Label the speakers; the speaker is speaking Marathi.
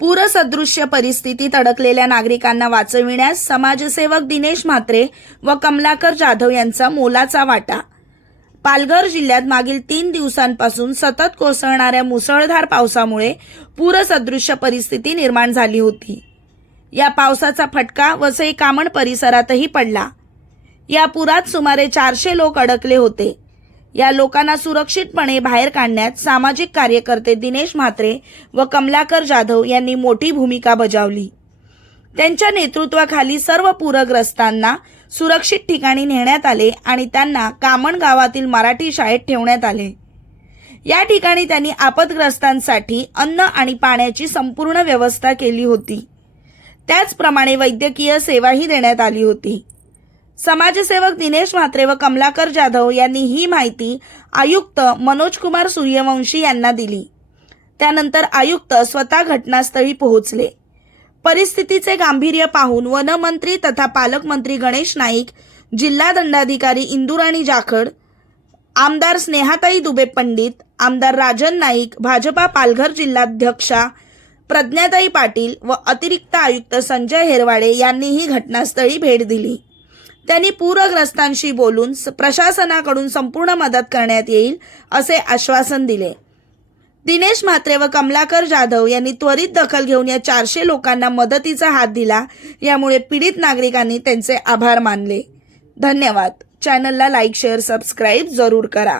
Speaker 1: पूरसदृश्य परिस्थितीत अडकलेल्या नागरिकांना वाचविण्यास समाजसेवक दिनेश म्हात्रे व कमलाकर जाधव यांचा मोलाचा वाटा. पालघर जिल्ह्यात मागील तीन दिवसांपासून सतत कोसळणाऱ्या मुसळधार पावसामुळे पूरसदृश्य परिस्थिती निर्माण झाली होती. या पावसाचा फटका वसई कामण परिसरातही पडला. या पुरात सुमारे चारशे लोक अडकले होते. या लोकांना सुरक्षितपणे बाहेर काढण्यात सामाजिक कार्यकर्ते दिनेश म्हात्रे व कमलाकर जाधव यांनी मोठी भूमिका बजावली. त्यांच्या नेतृत्वाखाली सर्व पूरग्रस्तांना सुरक्षित ठिकाणी नेण्यात आले आणि त्यांना कामण गावातील मराठी शाळेत ठेवण्यात आले. या ठिकाणी त्यांनी आपदग्रस्तांसाठी अन्न आणि पाण्याची संपूर्ण व्यवस्था केली होती. त्याचप्रमाणे वैद्यकीय सेवाही देण्यात आली होती. समाजसेवक दिनेश म्हात्रे व कमलाकर जाधव यांनी ही माहिती आयुक्त मनोज कुमार सूर्यवंशी यांना दिली. त्यानंतर आयुक्त स्वतः घटनास्थळी पोहोचले. परिस्थितीचे गांभीर्य पाहून वनमंत्री तथा पालकमंत्री गणेश नाईक जिल्हा दंडाधिकारी इंदुराणी जाखड आमदार स्नेहाताई दुबे पंडित आमदार राजन नाईक भाजपा पालघर जिल्हाध्यक्षा प्रज्ञाताई पाटील व अतिरिक्त आयुक्त संजय हेरवाडे यांनीही घटनास्थळी भेट दिली. त्यांनी पूरग्रस्तांशी बोलून स- प्रशासनाकडून संपूर्ण मदत करण्यात येईल असे आश्वासन दिले. दिनेश म्हात्रे व कमलाकर जाधव यांनी त्वरित दखल घेऊन या चारशे लोकांना मदतीचा हात दिला. यामुळे पीडित नागरिकांनी त्यांचे आभार मानले. धन्यवाद. चॅनलला लाईक शेअर सबस्क्राईब जरूर करा.